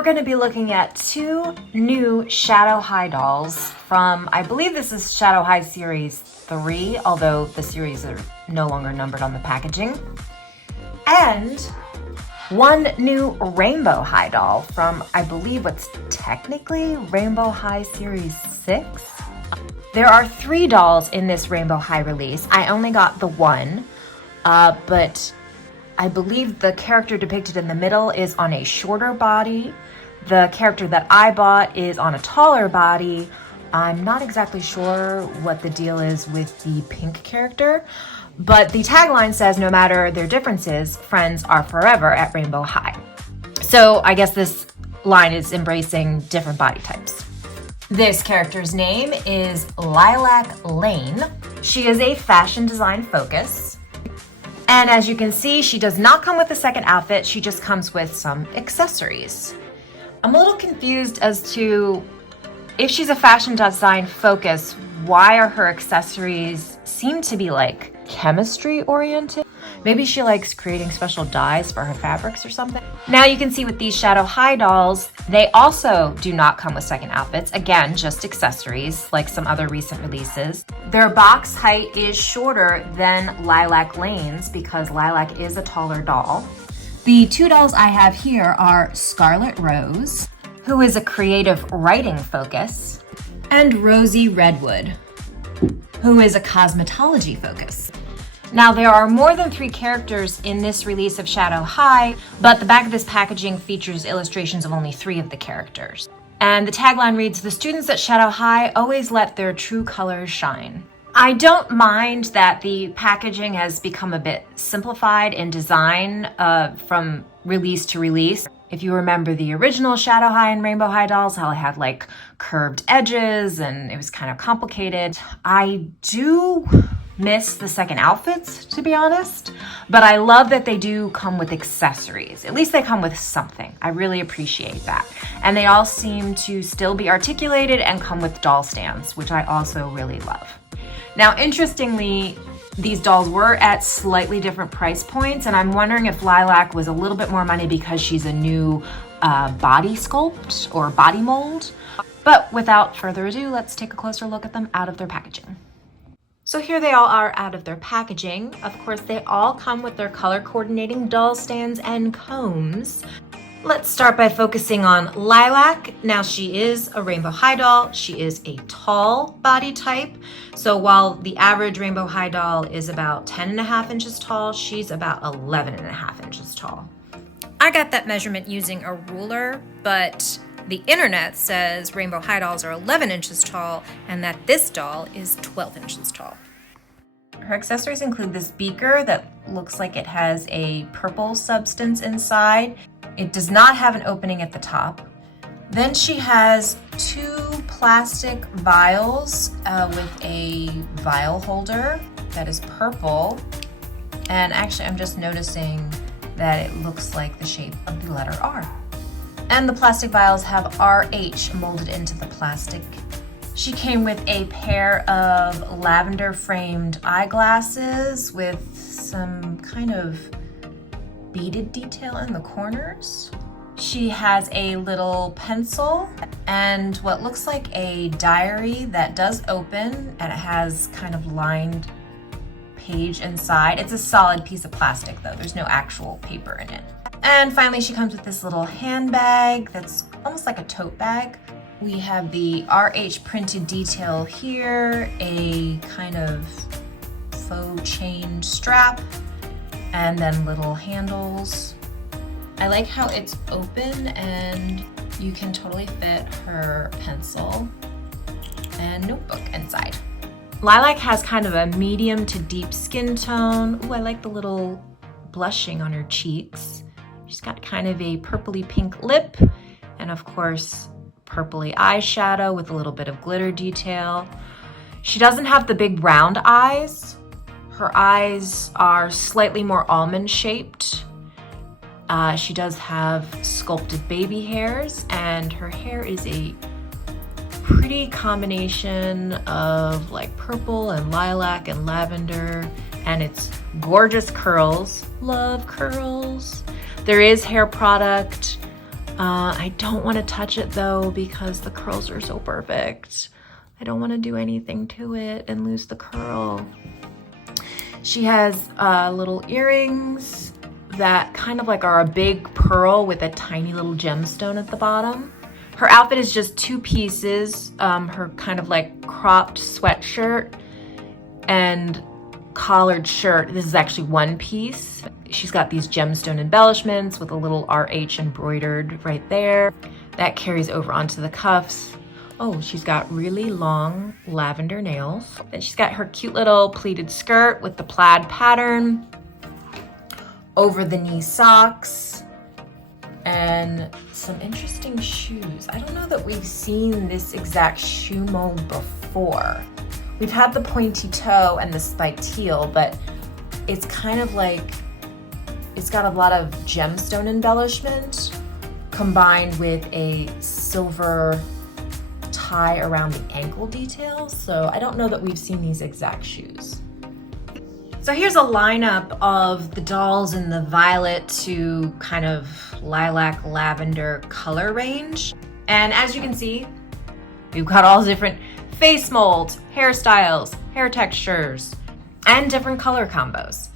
we're going to be looking at two new Shadow High dolls from, I believe this is Shadow High Series 3, although the series are no longer numbered on the packaging. And one new Rainbow High doll from, I believe, what's technically Rainbow High Series 6. There are 3 dolls in this Rainbow High release. I only got the one, but I believe the character depicted in the middle is on a shorter body. The character that I bought is on a taller body. I'm not exactly sure what the deal is with the pink character, but the tagline says no matter their differences, friends are forever at Rainbow High. So I guess this line is embracing different body types. This character's name is Lilac Lane. She is a fashion design focus. And as you can see, she does not come with a second outfit. She just comes with some accessories. I'm a little confused as to if she's a fashion design focus, why are her accessories seem to be like chemistry oriented? Maybe she likes creating special dyes for her fabrics or something. Now you can see with these Shadow High dolls, they also do not come with second outfits. Again, just accessories like some other recent releases. Their box height is shorter than Lilac Lane's because Lilac is a taller doll. The 2 dolls I have here are Scarlet Rose, who is a creative writing focus, and Rosie Redwood, who is a cosmetology focus. Now, there are more than 3 characters in this release of Shadow High, but the back of this packaging features illustrations of only 3 of the characters. And the tagline reads, "The students at Shadow High always let their true colors shine." I don't mind that the packaging has become a bit simplified in design from release to release. If you remember the original Shadow High and Rainbow High dolls, how it had like curved edges and it was kind of complicated. I do miss the second outfits, to be honest, but I love that they do come with accessories. At least they come with something. I really appreciate that. And they all seem to still be articulated and come with doll stands, which I also really love. Now, interestingly, these dolls were at slightly different price points, and I'm wondering if Lilac was a little bit more money because she's a new body sculpt or body mold. But without further ado, let's take a closer look at them out of their packaging. So here they all are out of their packaging. Of course, they all come with their color coordinating doll stands and combs. Let's start by focusing on Lilac. Now she is a Rainbow High doll. She is a tall body type. So while the average Rainbow High doll is about 10.5 inches tall, she's about 11.5 inches tall. I got that measurement using a ruler, but the internet says Rainbow High dolls are 11 inches tall and that this doll is 12 inches tall. Her accessories include this beaker that looks like it has a purple substance inside. It does not have an opening at the top. Then she has 2 plastic vials with a vial holder that is purple. And actually, I'm just noticing that it looks like the shape of the letter R. And the plastic vials have RH molded into the plastic. She came with a pair of lavender framed eyeglasses with some kind of beaded detail in the corners. She has a little pencil and what looks like a diary that does open, and it has kind of lined page inside. It's a solid piece of plastic though, there's no actual paper in it. And finally, she comes with this little handbag that's almost like a tote bag. We have the RH printed detail here, a kind of faux chain strap, and then little handles. I like how it's open and you can totally fit her pencil and notebook inside. Lilac has kind of a medium to deep skin tone. Ooh, I like the little blushing on her cheeks. She's got kind of a purpley pink lip and of course purpley eyeshadow with a little bit of glitter detail. She doesn't have the big round eyes. Her eyes are slightly more almond shaped. She does have sculpted baby hairs and her hair is a pretty combination of like purple and lilac and lavender, and it's gorgeous curls. Love curls. There is hair product I don't want to touch it though because the curls are so perfect. I don't want to do anything to it and lose the curl. She has little earrings that kind of like are a big pearl with a tiny little gemstone at the bottom. Her outfit is just 2 pieces, her kind of like cropped sweatshirt and collared shirt. This is actually 1 piece. She's got these gemstone embellishments with a little RH embroidered right there. That carries over onto the cuffs. Oh, she's got really long lavender nails. And she's got her cute little pleated skirt with the plaid pattern, over the knee socks, and some interesting shoes. I don't know that we've seen this exact shoe mold before. We've had the pointy toe and the spiked heel, but it's kind of like, it's got a lot of gemstone embellishment combined with a silver tie around the ankle details. So I don't know that we've seen these exact shoes. So here's a lineup of the dolls in the violet to kind of lilac lavender color range. And as you can see, we've got all different face molds, hairstyles, hair textures, and different color combos.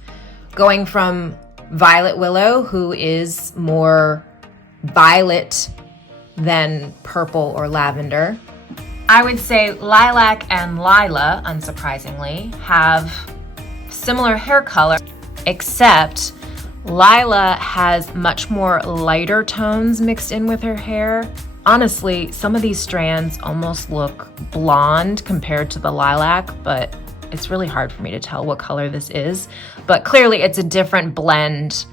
Going from Violet Willow, who is more violet than purple or lavender. I would say Lilac and Lila, unsurprisingly, have similar hair color, except Lila has much more lighter tones mixed in with her hair. Honestly, some of these strands almost look blonde compared to the lilac, but it's really hard for me to tell what color this is. But clearly it's a different blend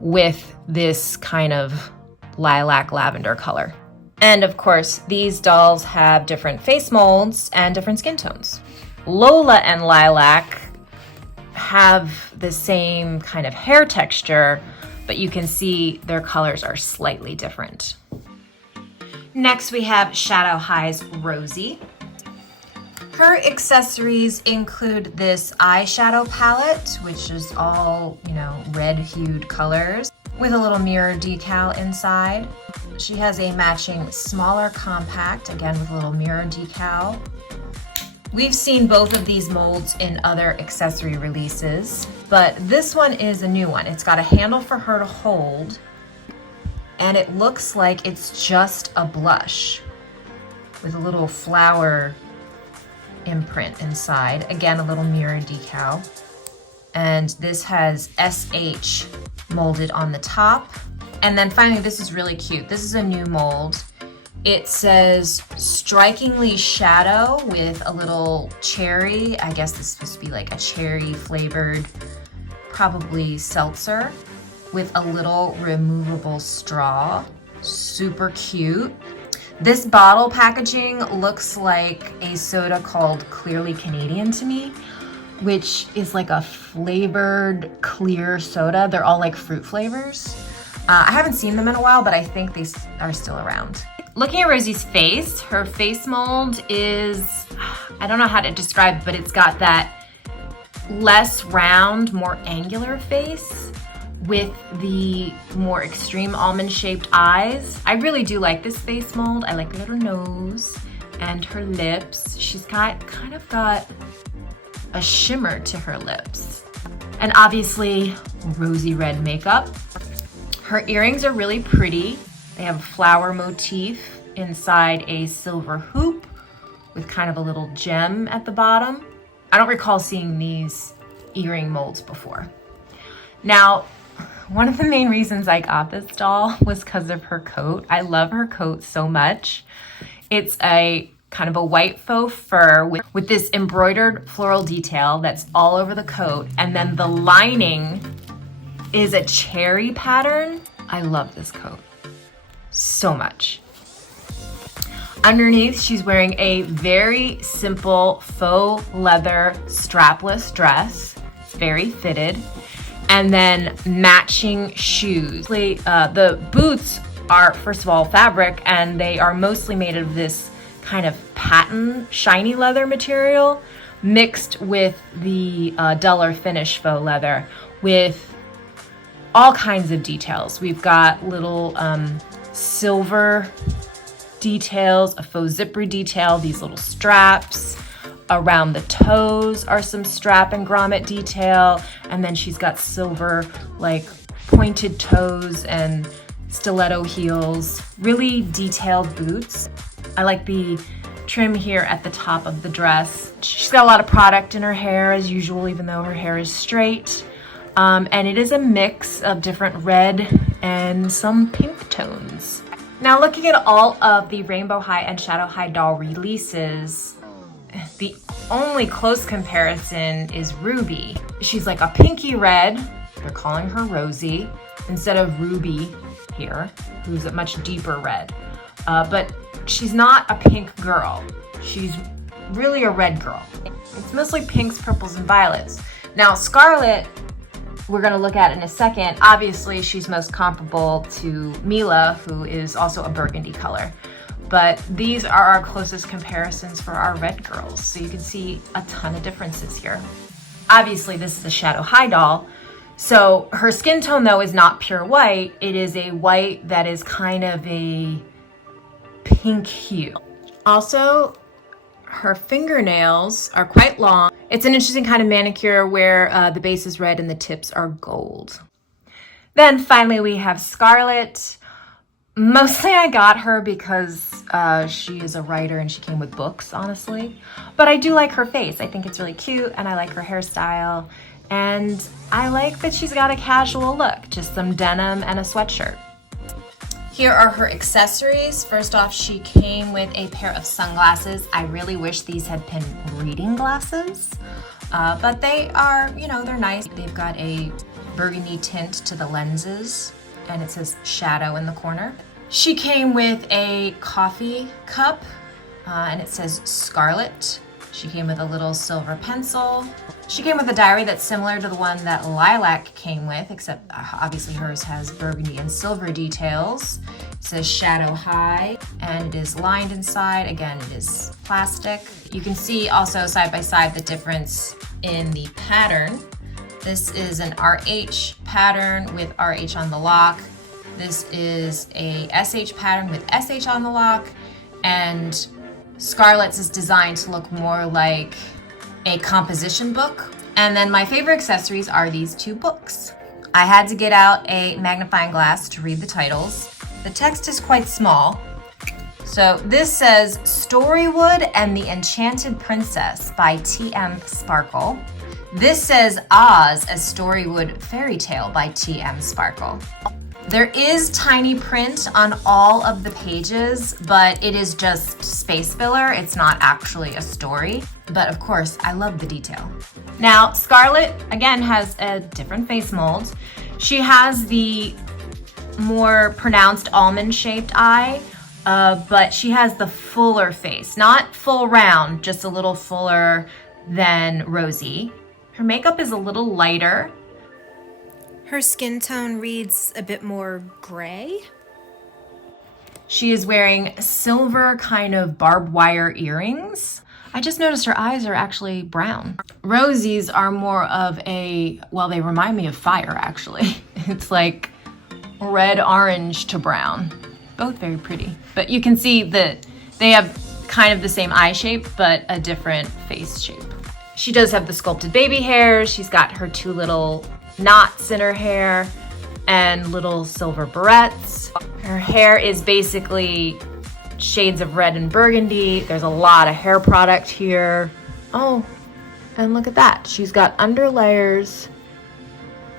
with this kind of lilac lavender color. And of course, these dolls have different face molds and different skin tones. Lola and Lilac have the same kind of hair texture, but you can see their colors are slightly different. Next, we have Shadow High's Rosie. Her accessories include this eyeshadow palette, which is all, red hued colors with a little mirror decal inside. She has a matching smaller compact, again with a little mirror decal. We've seen both of these molds in other accessory releases, but this one is a new one. It's got a handle for her to hold, and it looks like it's just a blush with a little flower imprint inside. Again, a little mirror decal. And this has SH molded on the top. And then finally, this is really cute. This is a new mold. It says Strikingly Shadow with a little cherry. I guess this is supposed to be like a cherry flavored, probably seltzer, with a little removable straw. Super cute. This bottle packaging looks like a soda called Clearly Canadian to me, which is like a flavored clear soda. They're all like fruit flavors. I haven't seen them in a while, but I think they are still around. Looking at Rosie's face, her face mold is, I don't know how to describe it, but it's got that less round, more angular face with the more extreme almond-shaped eyes. I really do like this face mold. I like her nose and her lips. She's kind of got a shimmer to her lips. And obviously, rosy red makeup. Her earrings are really pretty. They have a flower motif inside a silver hoop with kind of a little gem at the bottom. I don't recall seeing these earring molds before. Now, one of the main reasons I got this doll was because of her coat. I love her coat so much. It's a kind of a white faux fur with this embroidered floral detail that's all over the coat. And then the lining is a cherry pattern. I love this coat so much. Underneath, she's wearing a very simple faux leather strapless dress. It's very fitted. And then matching shoes. The boots are, first of all, fabric, and they are mostly made of this kind of patent shiny leather material mixed with the duller finish faux leather with all kinds of details. We've got little silver details, a faux zipper detail, these little straps. Around the toes are some strap and grommet detail. And then she's got silver, like pointed toes and stiletto heels, really detailed boots. I like the trim here at the top of the dress. She's got a lot of product in her hair as usual, even though her hair is straight. And it is a mix of different red and some pink tones. Now looking at all of the Rainbow High and Shadow High doll releases, the only close comparison is Ruby. She's like a pinky red. They're calling her Rosie instead of Ruby here, who's a much deeper red. But she's not a pink girl. She's really a red girl. It's mostly pinks, purples, and violets. Now Scarlet, we're gonna look at in a second. Obviously, she's most comparable to Mila, who is also a burgundy color. But these are our closest comparisons for our red girls. So you can see a ton of differences here. Obviously, this is a Shadow High doll. So her skin tone though is not pure white. It is a white that is kind of a pink hue. Also, her fingernails are quite long. It's an interesting kind of manicure where the base is red and the tips are gold. Then finally we have Scarlet. Mostly I got her because she is a writer and she came with books, honestly. But I do like her face. I think it's really cute and I like her hairstyle. And I like that she's got a casual look, just some denim and a sweatshirt. Here are her accessories. First off, she came with a pair of sunglasses. I really wish these had been reading glasses, but they are, you know, they're nice. They've got a burgundy tint to the lenses and it says shadow in the corner. She came with a coffee cup and it says Scarlet. She came with a little silver pencil. She came with a diary that's similar to the one that Lilac came with, except obviously hers has burgundy and silver details. It says Shadow High, and it is lined inside. Again, it is plastic. You can see also side by side the difference in the pattern. This is an RH pattern with RH on the lock. This is a SH pattern with SH on the lock, and Scarlet's is designed to look more like a composition book. And then my favorite accessories are these two books. I had to get out a magnifying glass to read the titles. The text is quite small. So this says Storywood and the Enchanted Princess by T.M. Sparkle. This says Oz, a Storywood Fairy Tale by T.M. Sparkle. There is tiny print on all of the pages, but it is just space filler. It's not actually a story. But of course, I love the detail. Now, Scarlet, again, has a different face mold. She has the more pronounced almond-shaped eye, but she has the fuller face. Not full round, just a little fuller than Rosie. Her makeup is a little lighter. Her skin tone reads a bit more gray. She is wearing silver kind of barbed wire earrings. I just noticed her eyes are actually brown. Rosie's are more of a, well, they remind me of fire actually. It's like red, orange to brown. Both very pretty. But you can see that they have kind of the same eye shape, but a different face shape. She does have the sculpted baby hair. She's got her two little knots in her hair and little silver barrettes. Her hair is basically shades of red and burgundy. There's a lot of hair product here. Oh, and look at that. She's got under layers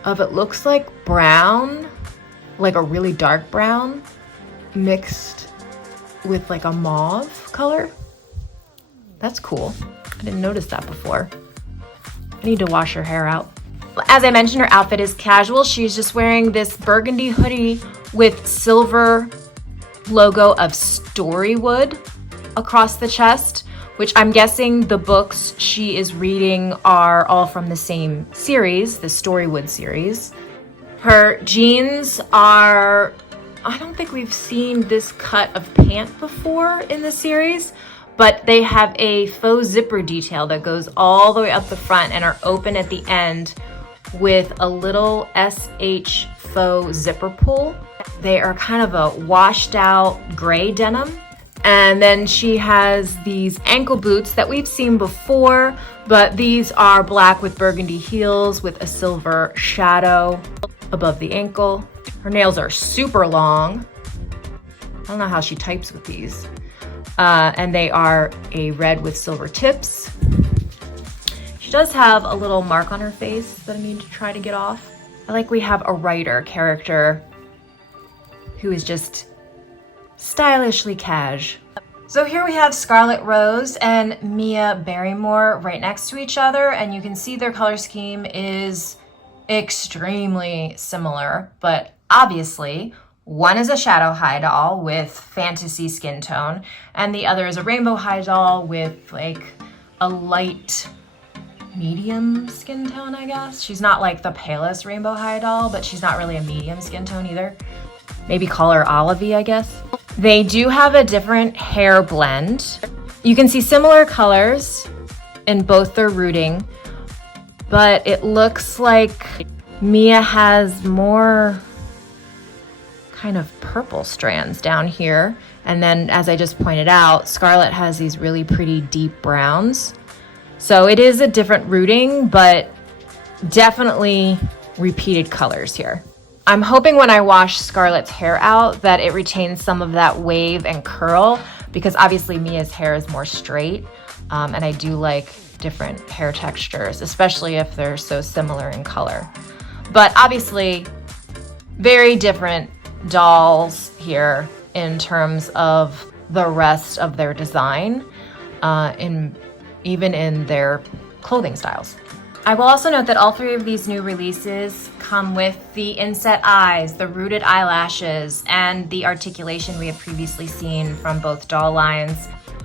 of, it looks like brown, like a really dark brown mixed with like a mauve color. That's cool. I didn't notice that before. I need to wash her hair out. As I mentioned, her outfit is casual. She's just wearing this burgundy hoodie with silver logo of Storywood across the chest, which I'm guessing the books she is reading are all from the same series, the Storywood series. Her jeans are, I don't think we've seen this cut of pant before in the series, but they have a faux zipper detail that goes all the way up the front and are open at the end with a little SH faux zipper pull. They are kind of a washed out gray denim. And then she has these ankle boots that we've seen before, but these are black with burgundy heels with a silver shadow above the ankle. Her nails are super long. I don't know how she types with these. And they are a red with silver tips. She does have a little mark on her face that I need to try to get off. I like we have a writer character who is just stylishly cash. So here we have Scarlet Rose and Mia Barrymore right next to each other, and you can see their color scheme is extremely similar, but obviously one is a shadow high doll with fantasy skin tone, and the other is a rainbow high doll with like a light medium skin tone, I guess. She's not like the palest rainbow high doll, but she's not really a medium skin tone either. Maybe call her olivey, I guess. They do have a different hair blend. You can see similar colors in both their rooting, but it looks like Mia has more kind of purple strands down here. And then, as I just pointed out, Scarlet has these really pretty deep browns. So it is a different rooting, but definitely repeated colors here. I'm hoping when I wash Scarlet's hair out that it retains some of that wave and curl, because obviously Mia's hair is more straight, and I do like different hair textures, especially if they're so similar in color. But obviously, very different dolls here in terms of the rest of their design, even in their clothing styles. I will also note that all three of these new releases come with the inset eyes, the rooted eyelashes, and the articulation we have previously seen from both doll lines.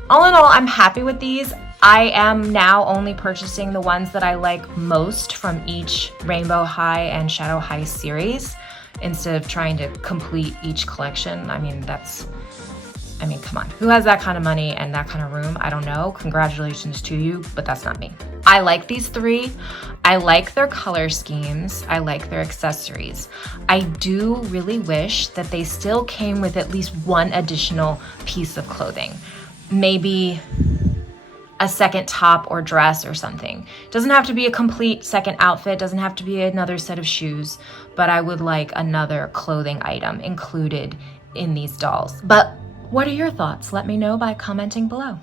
All in all, I'm happy with these. I am now only purchasing the ones that I like most from each Rainbow High and Shadow High series instead of trying to complete each collection. I mean, come on. Who has that kind of money and that kind of room? I don't know. Congratulations to you, but that's not me. I like these three. I like their color schemes. I like their accessories. I do really wish that they still came with at least one additional piece of clothing. Maybe a second top or dress or something. It doesn't have to be a complete second outfit. Doesn't have to be another set of shoes, but I would like another clothing item included in these dolls. But what are your thoughts? Let me know by commenting below.